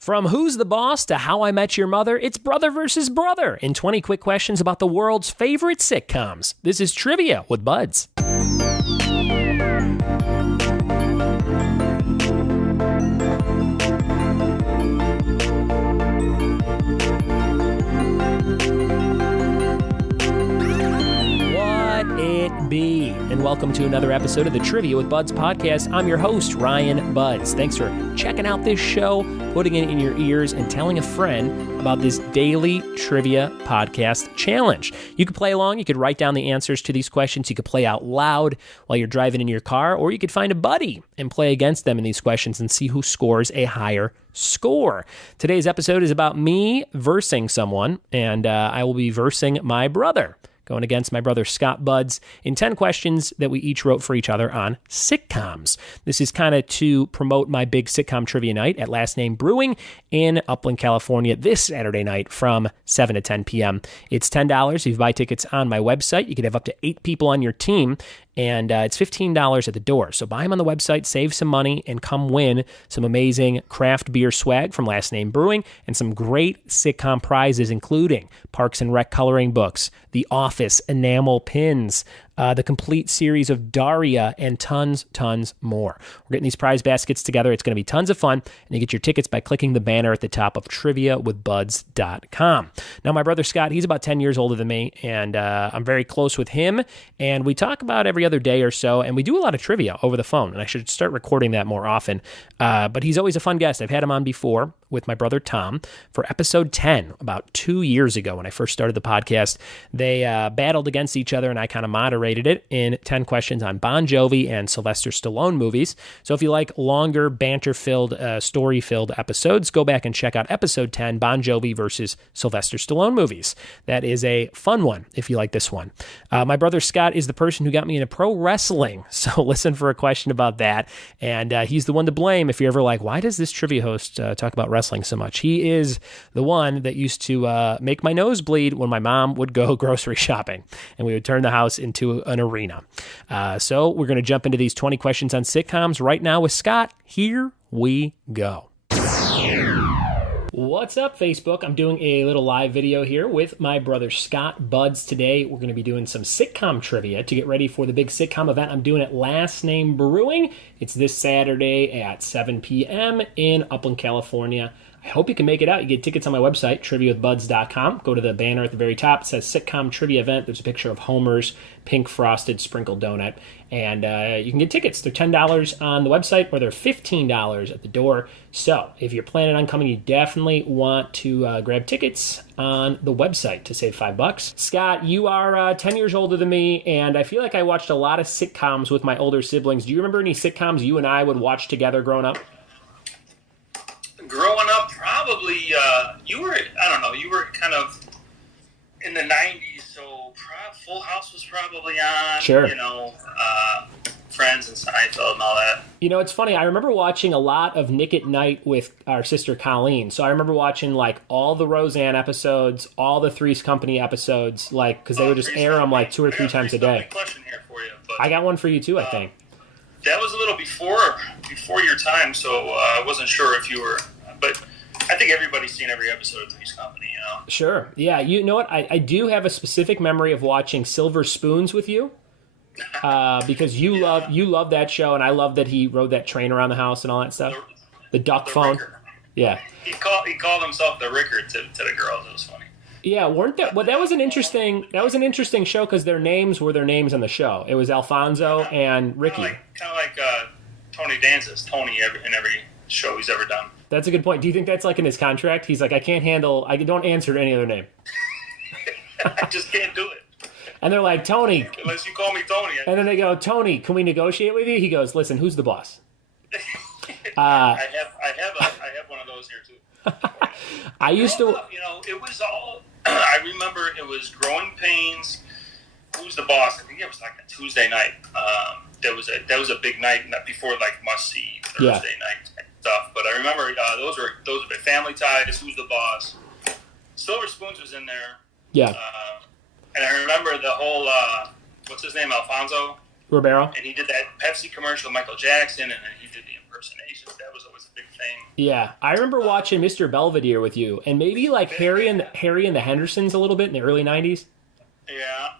From Who's the Boss to How I Met Your Mother, it's brother versus brother in 20 quick questions about the world's favorite sitcoms. This is Trivia with Buds. It be, and welcome to another episode of the Trivia with Buds podcast. I'm your host, Ryan Buds. Thanks for checking out this show, putting it in your ears, and telling a friend about this daily trivia podcast challenge. You could play along, you could write down the answers to these questions, you could play out loud while you're driving in your car, or you could find a buddy and play against them in these questions and see who scores a higher score. Today's episode is about me versing someone, and I will be versing my brother, going against my brother Scott Buds in 10 questions that we each wrote for each other on sitcoms. This is kind of to promote my big sitcom trivia night at Last Name Brewing in Upland, California this Saturday night from 7 to 10 p.m. It's $10 if you buy tickets on my website. You could have up to 8 people on your team, and it's $15 at the door. So buy them on the website, save some money, and come win some amazing craft beer swag from Last Name Brewing and some great sitcom prizes, including Parks and Rec coloring books, The Office enamel pins, the complete series of Daria, and tons more. We're getting these prize baskets together. It's going to be tons of fun, and you get your tickets by clicking the banner at the top of triviawithbuds.com. Now, my brother Scott, he's about 10 years older than me, and I'm very close with him, and we talk about every other day or so, and we do a lot of trivia over the phone, and I should start recording that more often, but he's always a fun guest. I've had him on before with my brother Tom for episode 10 about 2 years ago when I first started the podcast. They battled against each other, and I kind of moderated it in 10 questions on Bon Jovi and Sylvester Stallone movies. So if you like longer, banter-filled, story-filled episodes, go back and check out episode 10, Bon Jovi versus Sylvester Stallone movies. That is a fun one if you like this one. My brother Scott is the person who got me into pro wrestling, so listen for a question about that. And he's the one to blame if you're ever like, why does this trivia host talk about wrestling so much? He is the one that used to make my nose bleed when my mom would go grocery shopping, and we would turn the house into an arena. So we're going to jump into these 20 questions on sitcoms right now with Scott. Here we go. What's up, Facebook? I'm doing a little live video here with my brother Scott Buds today. We're going to be doing some sitcom trivia to get ready for the big sitcom event I'm doing at Last Name Brewing. It's this Saturday at 7 p.m. in Upland, California. I hope you can make it out. You get tickets on my website, triviawithbuds.com. Go to the banner at the very top. It says Sitcom Trivia Event. There's a picture of Homer's pink frosted sprinkled donut. And you can get tickets. They're $10 on the website, or they're $15 at the door. So if you're planning on coming, you definitely want to grab tickets on the website to save $5. Scott, you are 10 years older than me, and I feel like I watched a lot of sitcoms with my older siblings. Do you remember any sitcoms you and I would watch together growing up? Growing up, probably, you were kind of in the 90s, so Full House was probably on, sure. Friends and Seinfeld and all that. You know, it's funny, I remember watching a lot of Nick at Night with our sister Colleen, so I remember watching, like, all the Roseanne episodes, all the Three's Company episodes, like, because they would just air them, like, 2 or 3 times a day. Question here for you, but, I got one for you, too, I think. That was a little before your time, so I wasn't sure if you were... But I think everybody's seen every episode of Three's Company, you know? Sure. Yeah, you know what? I do have a specific memory of watching Silver Spoons with you because you love that show, and I love that he rode that train around the house and all that stuff. The duck phone. Ricker. Yeah. He called himself the Ricker to the girls. It was funny. Yeah, weren't that? Well, that was an interesting show because their names were their names on the show. It was Alfonso and Ricky. Kind of like Tony Danza's Tony in every show he's ever done. That's a good point. Do you think that's like in his contract? He's like, I don't answer to any other name. I just can't do it. And they're like, Tony. Unless you call me Tony. And then they go, Tony, can we negotiate with you? He goes, listen, who's the boss? I have one of those here too. I used to. It was all. I remember it was Growing Pains. Who's the boss? I think it was like a Tuesday night. That was a big night before like Must See Thursday night stuff. But I remember those were Family Ties. Who's the boss? Silver Spoons was in there. Yeah. And I remember the whole what's his name, Alfonso Ribeiro. And he did that Pepsi commercial, Michael Jackson, and then he did the impersonations. That was always a big thing. Yeah, I remember watching Mr. Belvedere with you, and maybe like Harry and the Hendersons a little bit in the early '90s.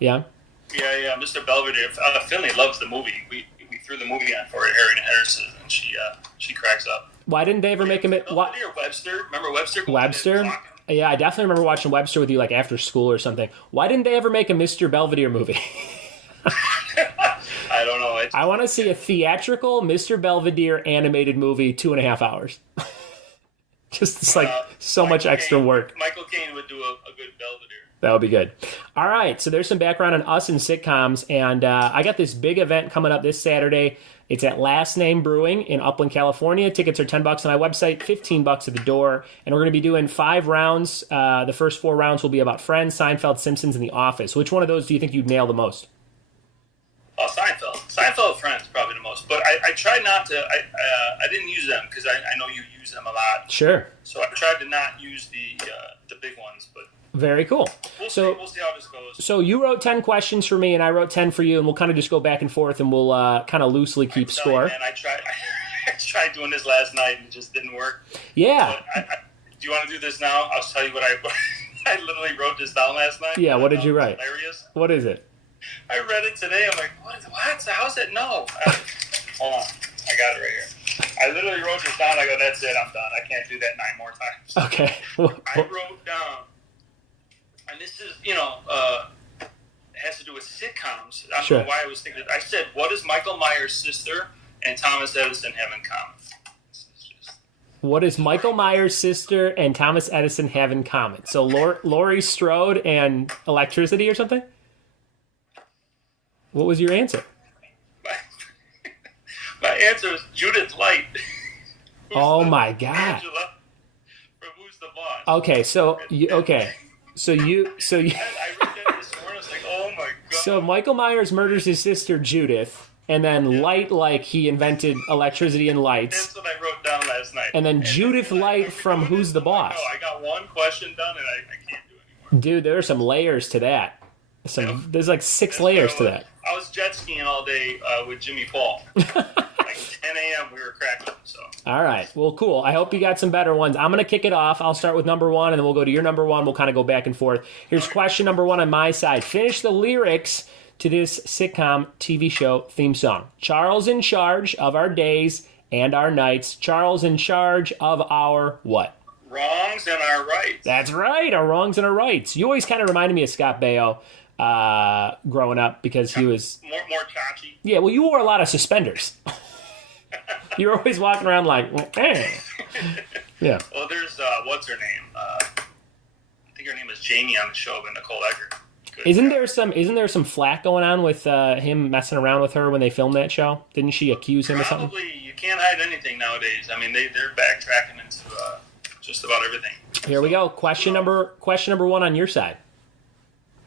Yeah. Mr. Belvedere. Finley loves the movie. We threw the movie on for her, Harry and the Hendersons, and she cracks up. Why didn't they ever make him? Webster. Remember Webster? Webster. Yeah, I definitely remember watching Webster with you like after school or something. Why didn't they ever make a Mr. Belvedere movie? I don't know. I want to see a theatrical Mr. Belvedere animated movie, 2.5 hours. Just it's like so much extra work. Michael Caine would do a good Belvedere. That would be good. All right, so there's some background on us and sitcoms, and I got this big event coming up this Saturday. It's at Last Name Brewing in Upland, California. Tickets are $10 on my website, $15 at the door, and we're going to be doing 5 rounds. The first 4 rounds will be about Friends, Seinfeld, Simpsons, and The Office. Which one of those do you think you'd nail the most? Oh, Seinfeld. Seinfeld Friends probably the most, but I tried not to. I didn't use them because I know you use them a lot. Sure. So I tried to not use the big ones, but. Very cool. We'll see how this goes. So you wrote 10 questions for me, and I wrote 10 for you, and we'll kind of just go back and forth, and we'll kind of loosely keep score. Man, I tried doing this last night, and it just didn't work. Yeah. Do you want to do this now? I'll tell you what I literally wrote this down last night. Yeah, what did you write? Hilarious. What is it? I read it today. I'm like, what? How's it? No. Hold on. I got it right here. I literally wrote this down. I go, that's it. I'm done. I can't do that 9 more times. Okay. I wrote down, and this is, it has to do with sitcoms. I don't know why I was thinking. I said, what does Michael Myers' sister and Thomas Edison have in common? What does Michael Myers' sister and Thomas Edison have in common? So Laurie Strode and electricity or something? What was your answer? My answer is Judith Light. Oh my God. Angela from Who's the Boss. Okay, so you. I read that this morning. I was like, oh my God. So Michael Myers murders his sister Judith, and then Light, like he invented electricity and lights. That's what I wrote down last night. And then Judith Light from Who's the Boss. No, I got one question done, and I can't do it anymore. Dude, there are some layers to that. There's like 6 layers to that. I was jet skiing all day with Jimmy Paul. Like 10 a.m. we were cracking. So. All right. Well, cool. I hope you got some better ones. I'm going to kick it off. I'll start with number 1, and then we'll go to your number 1. We'll kind of go back and forth. Here's question number 1 on my side. Finish the lyrics to this sitcom TV show theme song. Charles in charge of our days and our nights. Charles in charge of our what? Wrongs and our rights. That's right. Our wrongs and our rights. You always kind of reminded me of Scott Baio. Growing up because he was more chachi. Yeah, well, you wore a lot of suspenders. You were always walking around like, yeah. Well, there's what's her name? I think her name is Jamie on the show, but Nicole Eggert. Isn't there some flack going on with him messing around with her when they filmed that show? Didn't she accuse him of something? Probably. You can't hide anything nowadays. I mean, they're backtracking into just about everything. Here we go. Question number 1 on your side.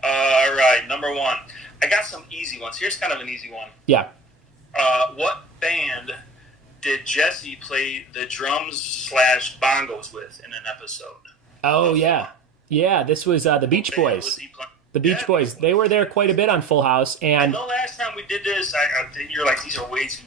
All right, number 1. I got some easy ones. Here's kind of an easy one. Yeah. What band did Jesse play the drums / bongos with in an episode? Oh, yeah. Yeah, this was the Beach Boys. The Beach Boys. They were there quite a bit on Full House. And the last time we did this, you're like, these are way too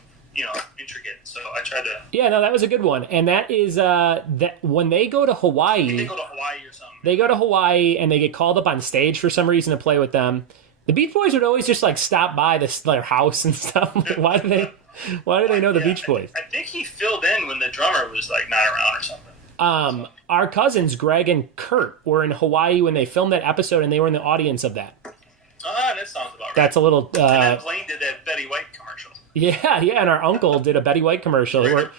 intricate. So I tried to. Yeah, no, that was a good one. And that is that when they go to Hawaii. They go to Hawaii or something. They go to Hawaii and they get called up on stage for some reason to play with them. The Beach Boys would always just like stop by their house and stuff. Why do they know the Beach Boys? I think he filled in when the drummer was like not around or something. Our cousins Greg and Kurt were in Hawaii when they filmed that episode, and they were in the audience of that. That sounds about right. That's a little. And then Blaine did that Betty White commercial. Yeah, and our uncle did a Betty White commercial where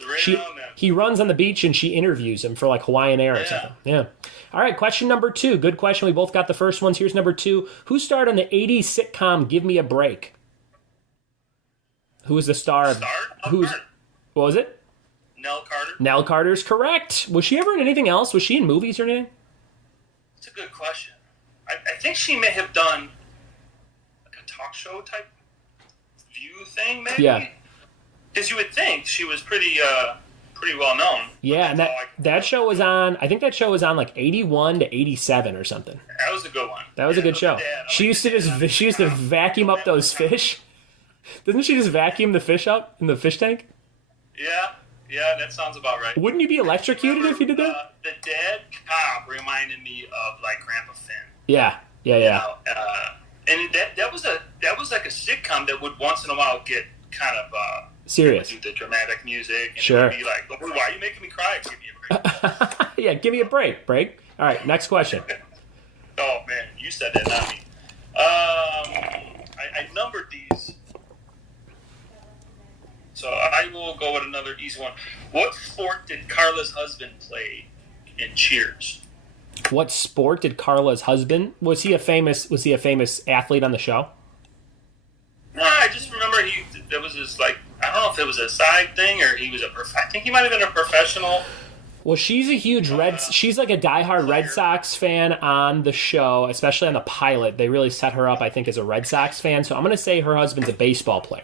he runs on the beach and she interviews him for like Hawaiian Air or something. Yeah. All right, question number 2. Good question. We both got the first ones. Here's number 2. Who starred on the 80s sitcom Give Me a Break? Who was the star? What was it? Nell Carter. Nell Carter's correct. Was she ever in anything else? Was she in movies or anything? That's a good question. I think she may have done like a talk show type view thing, maybe. Yeah. Because you would think she was pretty well known. Yeah, and that show was on. I think that show was on like 81 to 87 or something. That was a good one. That was a good show. She used to vacuum up those fish. Doesn't she just vacuum the fish up in the fish tank? Yeah. Yeah, that sounds about right. Wouldn't you be electrocuted if you did that? The dead cop reminded me of like Grandpa Finn. Yeah. You know, and that was like a sitcom that would once in a while get kind of serious. Do the dramatic music. And sure. It would be like, why are you making me cry? Give me a break. Yeah, give me a break. All right, next question. Oh man, you said that, not me. I numbered these. So I will go with another easy one. What sport did Carla's husband play in Cheers? What sport did Carla's husband? Was he a famous athlete on the show? No, I just remember there was this like, I don't know if it was a side thing or he was I think he might have been a professional. Well, she's a huge she's like a diehard Red Sox fan on the show, especially on the pilot. They really set her up, I think, as a Red Sox fan. So I'm going to say her husband's a baseball player.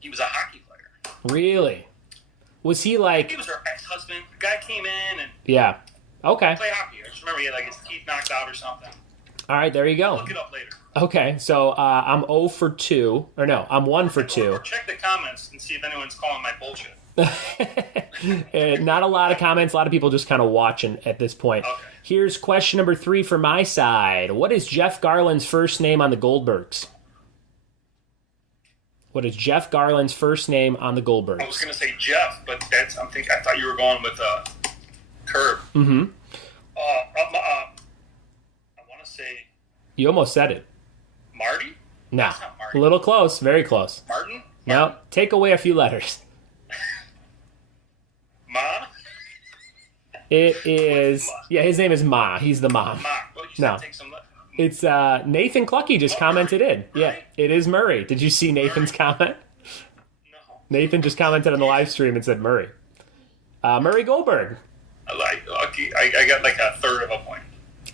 He was a hockey player. Really? Was he like... He was her ex-husband. The guy came in and... Yeah. Okay. Played hockey. I just remember he had like his teeth knocked out or something. All right, there you go. Look it up later. Okay, so I'm 0 for 2. Or no, I'm 1 for 2. Or check the comments and see if anyone's calling my bullshit. Not a lot of comments. A lot of people just kind of watching at this point. Okay. Here's question number 3 for my side. What is Jeff Garland's first name on the Goldbergs? What is Jeff Garland's first name on the Goldbergs? I was going to say Jeff, but I thought you were going with Curb. Mm-hmm. I want to say... You almost said it. Marty? No. That's not Marty. A little close. Very close. Martin? No. Take away a few letters. Ma? It is... Yeah, his name is Ma. He's the mom. Ma. Well, you No. said take some letters. It's Nathan Clucky just commented Murray. in. Yeah, it is Murray. Did you see Nathan's comment? No. Nathan just commented on the live stream and said Murray. Murray Goldberg. I got like a third of a point.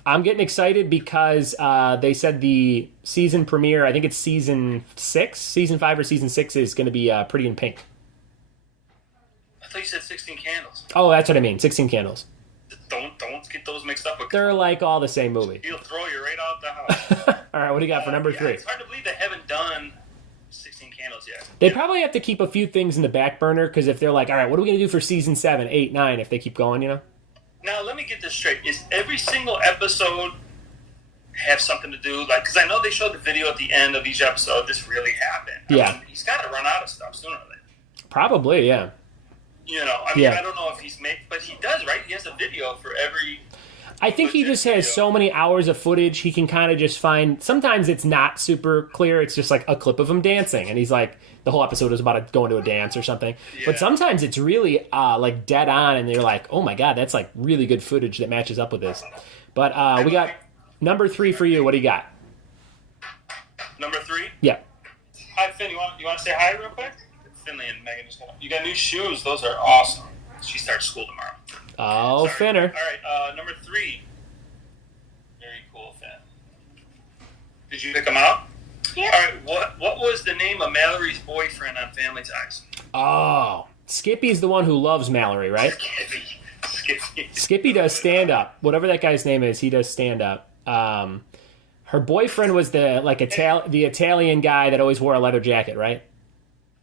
I'm getting excited because they said the season premiere, I think it's season 5 or season 6 is going to be Pretty in Pink. I thought you said 16 Candles. Oh, that's what I mean. 16 Candles. Don't get those mixed up. They're like all the same movie. He'll throw you right out the house. All right, what do you got for number 3? It's hard to believe they haven't done 16 Candles yet. They probably have to keep a few things in the back burner because if they're like, all right, what are we going to do for season 7, 8, 9 if they keep going, you know? Now, let me get this straight. Is every single episode have something to do? Like, because I know they showed the video at the end of each episode. This really happened. Yeah. I mean, he's got to run out of stuff sooner or later. Probably, yeah. You know, I mean, I don't know if he's made, but he does, right? He has a video for every... I think he just has so many hours of footage, he can kind of just find... Sometimes it's not super clear. It's just like a clip of him dancing. And he's like, the whole episode was about going to a dance or something. Yeah. But sometimes it's really like dead on and you're like, oh my God, that's like really good footage that matches up with this. But we got number 3 for you. What do you got? Number 3? Yeah. Hi, Finn. You want to say hi real quick? Finley and Megan just got... You got new shoes. Those are awesome. She starts school tomorrow. Oh, Sorry. Finner. All right, number 3. Very cool, Finn. Did you pick them out? Yeah. All right, what was the name of Mallory's boyfriend on Family Ties? Oh, Skippy's the one who loves Mallory, right? Skippy. Skippy does stand-up. Whatever that guy's name is, he does stand-up. Her boyfriend was the Italian guy that always wore a leather jacket, right?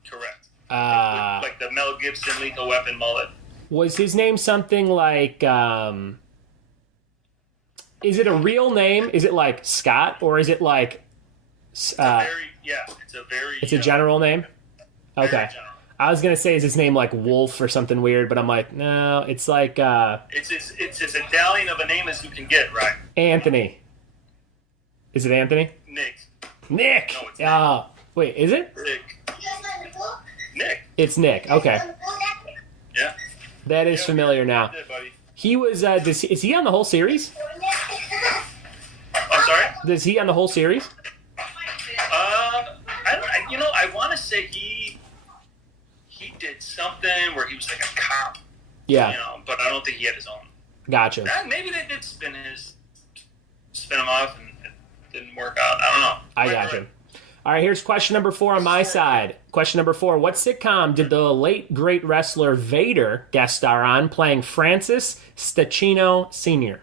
Correct. Like the Mel Gibson Lethal Weapon mullet. Was his name something like, is it a real name? Is it like Scott or is it like, it's a general name? Okay. General. I was going to say, is his name like Wolf or something weird, but I'm like, no, it's like, it's as Italian of a name as you can get, right? Anthony. Is it Anthony? Nick. Nick! No, it's Nick. Wait, is it? Nick. It's Nick, okay. Yeah. That is familiar now. He was, is he on the whole series? I'm sorry? Is he on the whole series? I want to say he did something where he was like a cop. Yeah. You know, but I don't think he had his own. Gotcha. Maybe they did spin him off and it didn't work out. I don't know. I gotcha. All right, here's question number 4 on my side. Question number 4. What sitcom did the late, great wrestler Vader guest star on playing Francis Stachino Sr.?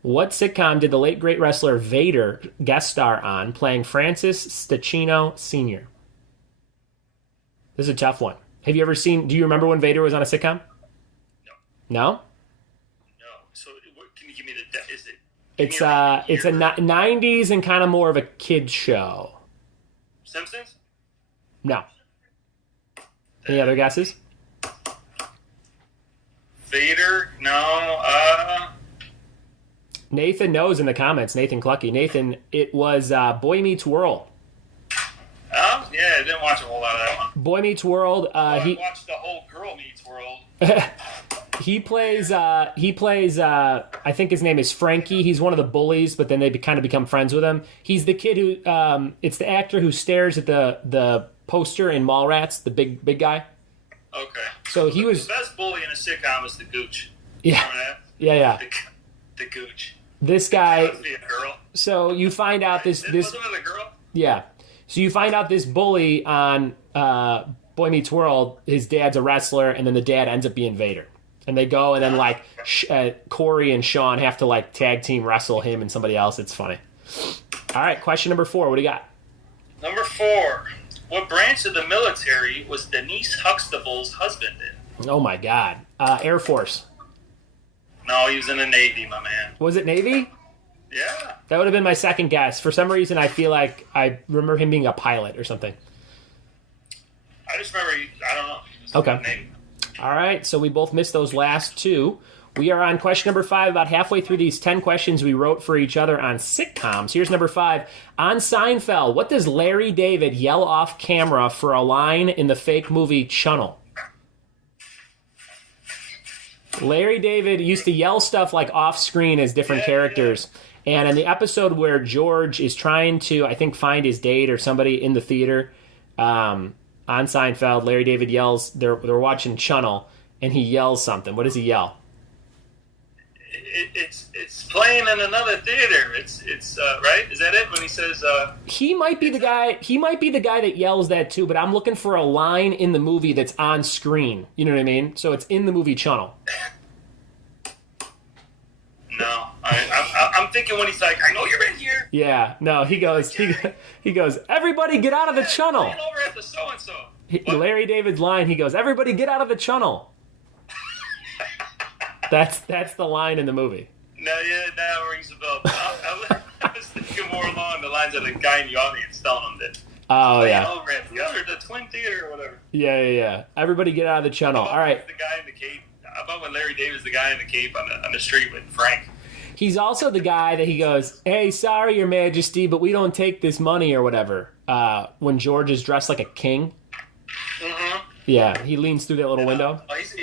What sitcom did the late, great wrestler Vader guest star on playing Francis Stachino Sr.? This is a tough one. Have you ever seen? Do you remember when Vader was on a sitcom? No. No. So can you give me the? Is it? It's a 90s and kind of more of a kid show. Simpsons? No. Any other guesses? Vader? No. Nathan knows in the comments. Nathan Clucky. Nathan, it was Boy Meets World. Oh, yeah, I didn't watch a whole lot of that one. Boy Meets World. I watched the whole Girl Meets World. He plays, I think his name is Frankie. He's one of the bullies, but then they kind of become friends with him. He's the kid who, it's the actor who stares at the poster in Mallrats, the big guy. Okay. So he was... The best bully in a sitcom is the Gooch. Yeah. Remember that? Yeah. The Gooch. This guy... Must be a girl. So you find out this... Wasn't it a girl? Yeah. So you find out this bully on Boy Meets World, his dad's a wrestler, and then the dad ends up being Vader. And they go, and then, like, Corey and Sean have to, like, tag team wrestle him and somebody else. It's funny. All right, question number 4. What do you got? Number 4. What branch of the military was Denise Huxtable's husband in? Oh, my God. Air Force. No, he was in the Navy, my man. Was it Navy? Yeah. That would have been my second guess. For some reason, I feel like I remember him being a pilot or something. I just remember, I don't know. Okay. Navy. All right, so we both missed those last 2. We are on question number 5, about halfway through these 10 questions we wrote for each other on sitcoms. Here's number 5. On Seinfeld, what does Larry David yell off camera for a line in the fake movie Chunnel? Larry David used to yell stuff like off screen as different characters. And in the episode where George is trying to, I think, find his date or somebody in the theater, on Seinfeld, Larry David yells, they're watching Chunnel, and he yells something. What does he yell? It's playing in another theater. It's right? Is that it? When he says He might be the guy that yells that too, but I'm looking for a line in the movie that's on screen. You know what I mean? So it's in the movie Chunnel. No. I'm thinking when he's like, I know you're in here. Yeah, no, he goes, everybody get out of the Chunnel. Over at the so-and-so. Larry David's line, he goes, everybody get out of the Chunnel. That's the line in the movie. No, yeah, that rings a bell. I was thinking more along the lines of the guy in the audience telling him that. Oh, yeah. Over at the other, the Twin Theater or whatever. Yeah. Everybody get out of the Chunnel. All right. The guy in the cape. How about when Larry David's the guy in the cape on the street with Frank? He's also the guy that he goes, hey, sorry, Your Majesty, but we don't take this money or whatever. When George is dressed like a king. Mm-hmm. Yeah, he leans through that little window. He's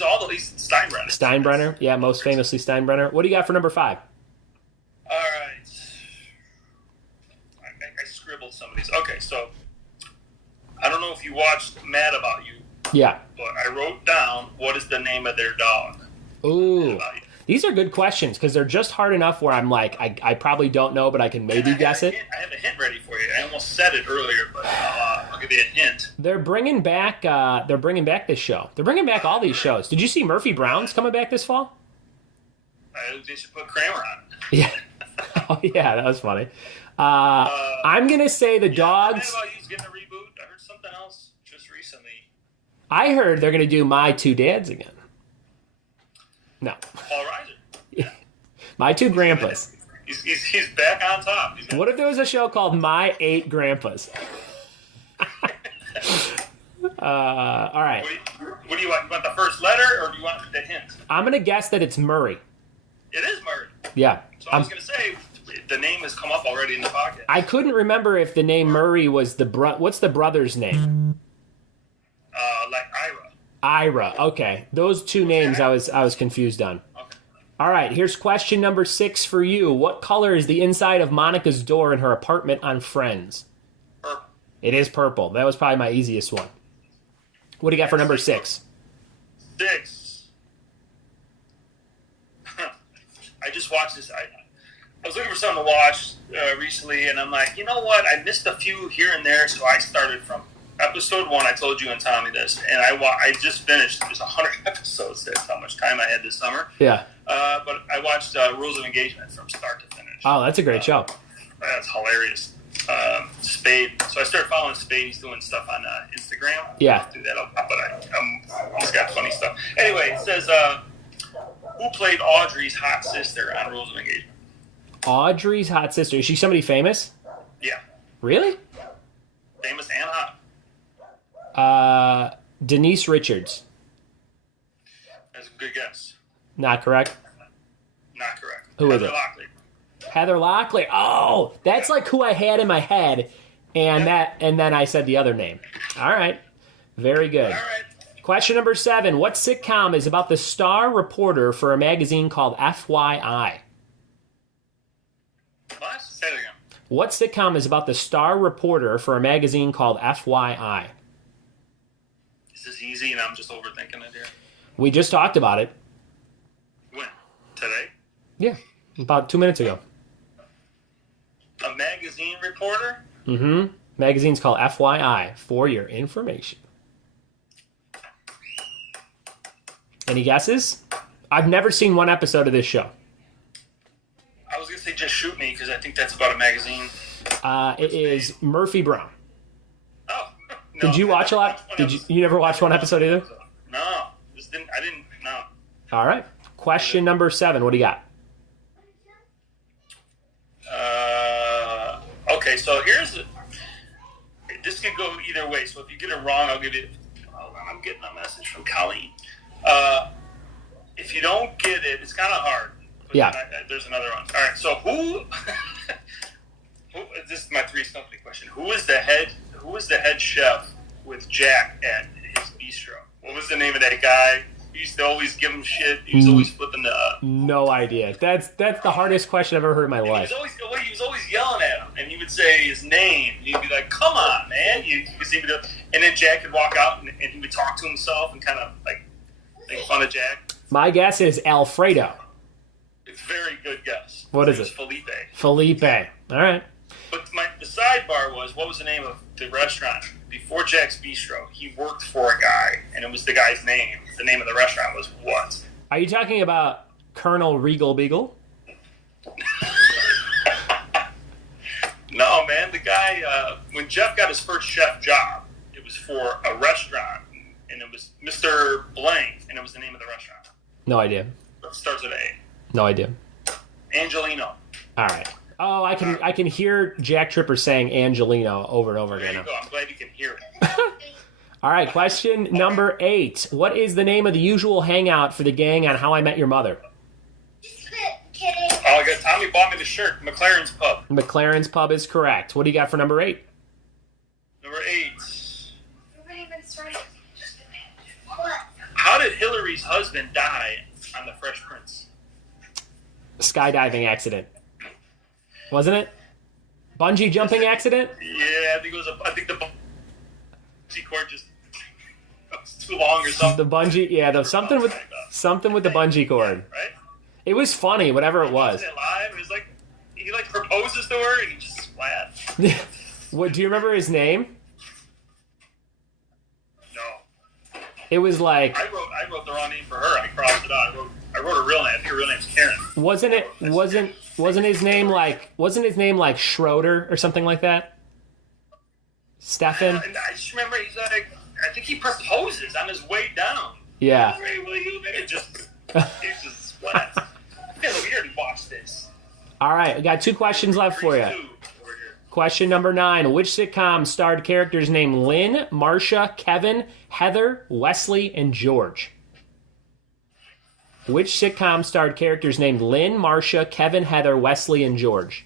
Steinbrenner. Steinbrenner, yeah, most famously Steinbrenner. What do you got for number 5? All right. I scribbled some of these. Okay, so I don't know if you watched Mad About You. Yeah. But I wrote down what is the name of their dog. Ooh. These are good questions because they're just hard enough where I'm like, I probably don't know, but I can maybe guess it. I have a hint ready for you. I almost said it earlier, but I'll give you a hint. They're bringing back this show. They're bringing back all these shows. Did you see Murphy Brown's coming back this fall? They should put Kramer on. Yeah. Oh, yeah, that was funny. I'm going to say the dogs. Mad About You's getting a reboot. I heard something else just recently. I heard they're going to do My Two Dads again. No. Paul Reiser. Yeah. My Two Grandpas. He's back on top. What if there was a show called My 8 Grandpas? All right. What do you want? You want the first letter or do you want the hint? I'm going to guess that it's Murray. It is Murray. Yeah. So I was going to say, the name has come up already in the podcast. I couldn't remember if the name Murray was what's the brother's name? Like Ira. Ira. Okay. Those two names I was confused on. Okay. All right. Here's question number 6 for you. What color is the inside of Monica's door in her apartment on Friends? Purple. It is purple. That was probably my easiest one. What do you got for number 6? 6. I just watched this. I was looking for something to watch recently, and I'm like, you know what? I missed a few here and there, so I started from episode 1. I told you and Tommy this, and I just finished. There's 100 episodes. That's how much time I had this summer. Yeah. But I watched Rules of Engagement from start to finish. Oh, that's a great show. That's hilarious. Spade. So I started following Spade. He's doing stuff on Instagram. Yeah. I'll do that, but he's got funny stuff. Anyway, it says, who played Audrey's hot sister on Rules of Engagement? Audrey's hot sister. Is she somebody famous? Yeah. Really? Famous and hot. Denise Richards. That's a good guess. Not correct? Not correct. Who is Heather it? Locklear. Heather Locklear. Oh, that's like who I had in my head, and then I said the other name. All right. Very good. All right. Question number 7. What sitcom is about the star reporter for a magazine called FYI? What? Say it again. What sitcom is about the star reporter for a magazine called FYI? This is easy, and I'm just overthinking it here. We just talked about it. When? Today? Yeah, about 2 minutes ago. A magazine reporter? Mm-hmm. Magazine's called FYI, for your information. Any guesses? I've never seen one episode of this show. I was going to say just shoot me, because I think that's about a magazine. It is Murphy Brown. Oh. No, Did you watch a lot? You never watched one episode either? No. I didn't, no. All right. Question number 7. What do you got? Okay, so this could go either way. So if you get it wrong, I'll give you. Hold on, I'm getting a message from Colleen. If you don't get it, it's kind of hard. But Yeah. There's another one. All right. So who? This is my 3 stumpy question. Who is the head chef with Jack at his bistro? What was the name of that guy? He used to always give him shit. He was always flipping the. No idea. That's the hardest question I've ever heard in my life. He was always yelling at him, and he would say his name. And he'd be like, "Come on, man!" You could see him do, and then Jack would walk out, and he would talk to himself and kind of like make fun of Jack. My guess is Alfredo. It's a very good guess. What is it? Felipe. Felipe. All right. But the sidebar was, what was the name of the restaurant? Before Jack's Bistro, he worked for a guy, and it was the guy's name. The name of the restaurant was what? Are you talking about Colonel Regal Beagle? No, man. The guy, when Jeff got his first chef job, it was for a restaurant, and it was Mr. Blank, and it was the name of the restaurant. No idea. It starts with A. No idea. Angelino. All right. Oh, I can hear Jack Tripper saying Angelino over and over There again. you go. I'm glad you can hear it. All right, question number 8. What is the name of the usual hangout for the gang on How I Met Your Mother? Oh, I got Tommy bought me the shirt. McLaren's Pub. McLaren's Pub is correct. What do you got for number 8? Number 8. How did Hillary's husband die on The Fresh Prince? Skydiving accident. Wasn't it? Bungee jumping accident? Yeah, I think it was. I think the bungee cord just was too long or something. The bungee, yeah, something with the bungee cord. Right? It was funny, whatever it was. It live. It was like he proposes to her and he just splat. What do you remember his name? No. It was like I wrote the wrong name for her. I crossed it out. I wrote her real name. I think her real name's Karen. Wasn't his name like Schroeder or something like that? Stefan? And I just remember he's like, I think he proposes on his way down. Yeah. Hey, will you? And it just splat. We already watched this. All right, I got 2 questions left for you. Question number 9. Which sitcom starred characters named Lynn, Marcia, Kevin, Heather, Wesley, and George? Which sitcom starred characters named Lynn, Marcia, Kevin, Heather, Wesley, and George?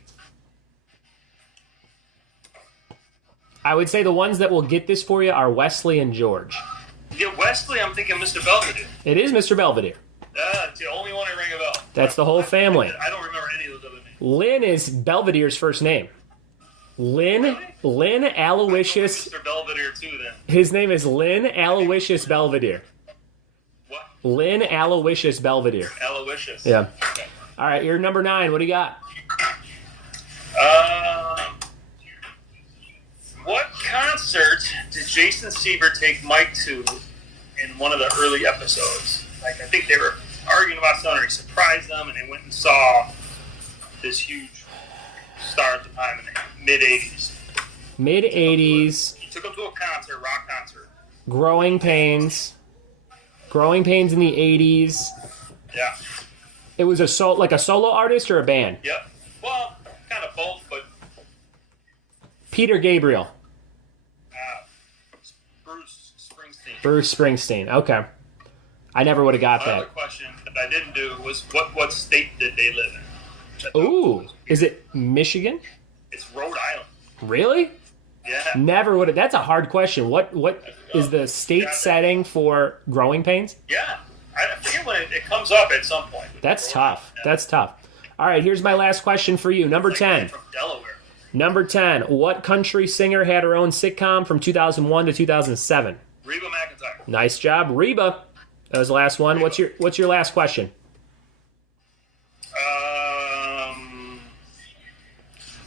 I would say the ones that will get this for you are Wesley and George. Yeah, Wesley, I'm thinking Mr. Belvedere. It is Mr. Belvedere. It's the only one I ring a bell. That's the whole family. I don't remember any of those other names. Lynn is Belvedere's first name. Lynn Aloysius. Mr. Belvedere too, then. His name is Lynn Aloysius Belvedere. What? Lynn Aloysius Belvedere. Aloysius. Yeah. Okay. All right, you're number 9. What do you got? What concert did Jason Seaver take Mike to in one of the early episodes? Like, I think they were arguing about something, or he surprised them, and they went and saw this huge star at the time in the mid-'80s. Mid-'80s. He took him to a concert, rock concert. Growing Pains. Growing Pains in the 80s. Yeah. It was a solo artist or a band? Yep. Well, kind of both, but... Peter Gabriel. Bruce Springsteen. Okay. I never would have got that. Another question that I didn't do was what state did they live in? Ooh. Is it Michigan? It's Rhode Island. Really? Yeah. Never would have. That's a hard question. What is the state setting for Growing Pains? Yeah. I forget when it comes up at some point. That's tough. That's tough. All right, here's my last question for you. Number 10. From Delaware. Number 10. What country singer had her own sitcom from 2001 to 2007? Reba McEntire. Nice job, Reba. That was the last one. Reba. What's your last question?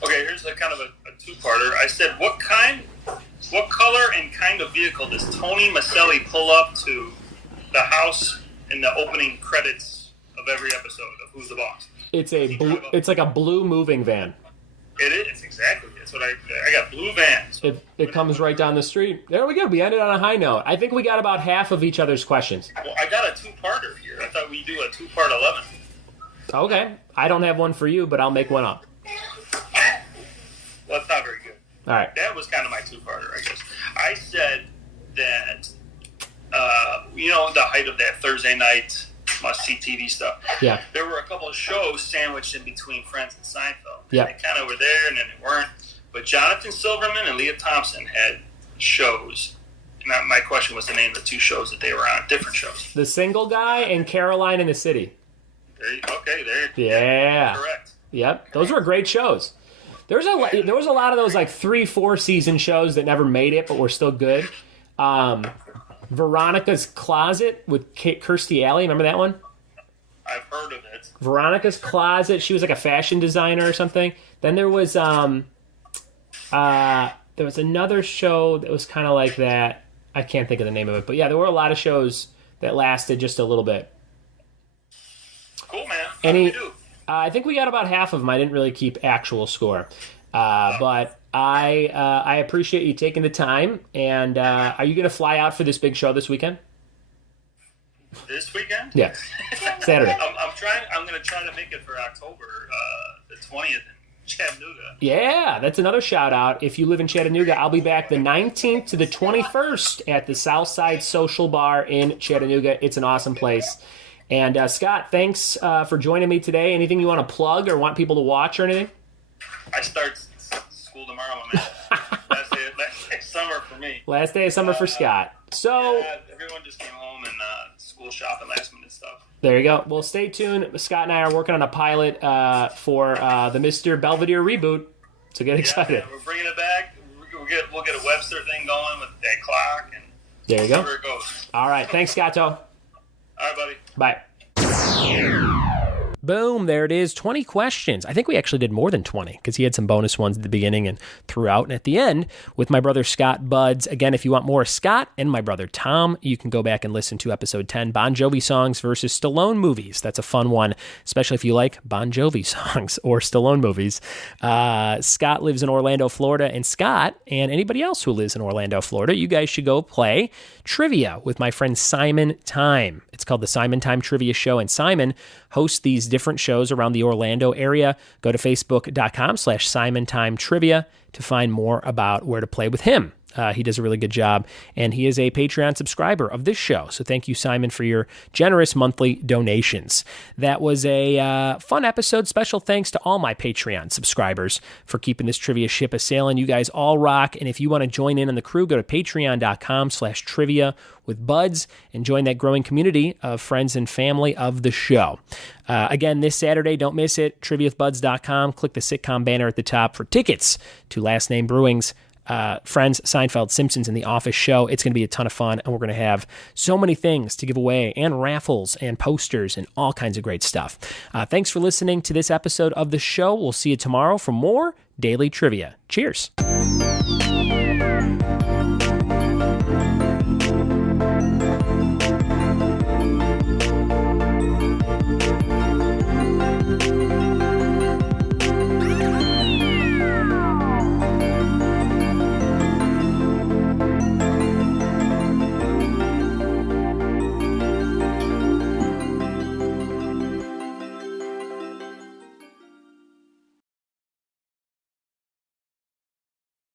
Okay, here's a kind of a two-parter. I said, what color and kind of vehicle does Tony Maselli pull up to the house in the opening credits of every episode of Who's the Boss? It's like a blue moving van. It is, exactly. That's what I got blue vans. It comes right down the street. There we go. We ended on a high note. I think we got about half of each other's questions. Well, I got a two-parter here. I thought we'd do a two-part 11. Okay. I don't have one for you, but I'll make one up. Well, it's not very good. All right. That was kind of my two-parter, I guess. I said that, the height of that Thursday night must-see TV stuff. Yeah. There were a couple of shows sandwiched in between Friends and Seinfeld. Yeah. They kind of were there, and then they weren't. But Jonathan Silverman and Leah Thompson had shows. And my question was to name the two shows that they were on, different shows. The Single Guy and Caroline in the City. There. Yeah. Correct. Yep. Those were great shows. There was a lot of those like 3-4 season shows that never made it, but were still good. Veronica's Closet with Kirstie Alley. Remember that one? I've heard of it. Veronica's Closet. She was like a fashion designer or something. Then there was another show that was kind of like that. I can't think of the name of it, but yeah, there were a lot of shows that lasted just a little bit. Cool, man. How did we do? I think we got about half of them. I didn't really keep actual score, but I appreciate you taking the time. And are you going to fly out for this big show this weekend? This weekend? Yeah, Saturday. I'm going to try to make it for October the 20th in Chattanooga. Yeah, that's another shout out. If you live in Chattanooga, I'll be back the 19th to the 21st at the Southside Social Bar in Chattanooga. It's an awesome place. And Scott, thanks for joining me today. Anything you want to plug or want people to watch or anything? I start school tomorrow, my man. last day of summer for me. Last day of summer for Scott. So everyone just came home and school shopping, last minute stuff. There you go. Well, stay tuned. Scott and I are working on a pilot for the Mr. Belvedere reboot. So get excited. Man, we're bringing it back. We'll get a Webster thing going with that clock. And there you go. See where it goes. All right. Thanks, Scotto. All right, buddy. Bye. Boom, there it is. 20 questions. I think we actually did more than 20 because he had some bonus ones at the beginning and throughout. And at the end, with my brother Scott Buds. Again, if you want more Scott and my brother Tom, you can go back and listen to episode 10, Bon Jovi songs versus Stallone movies. That's a fun one, especially if you like Bon Jovi songs or Stallone movies. Scott lives in Orlando, Florida. And Scott and anybody else who lives in Orlando, Florida, you guys should go play trivia with my friend Simon Time. It's called the Simon Time Trivia Show. And Simon hosts these different shows around the Orlando area. Go to facebook.com/Simon Time Trivia to find more about where to play with him. He does a really good job, and he is a Patreon subscriber of this show. So thank you, Simon, for your generous monthly donations. That was a fun episode. Special thanks to all my Patreon subscribers for keeping this trivia ship a-sailing. You guys all rock, and if you want to join in on the crew, go to patreon.com/trivia with Buds and join that growing community of friends and family of the show. Again, this Saturday, don't miss it, triviawithbuds.com. Click the sitcom banner at the top for tickets to Last Name Brewing's Friends, Seinfeld, Simpsons, and The Office show. It's going to be a ton of fun, and we're going to have so many things to give away, and raffles, and posters, and all kinds of great stuff. Thanks for listening to this episode of the show. We'll see you tomorrow for more Daily Trivia. Cheers.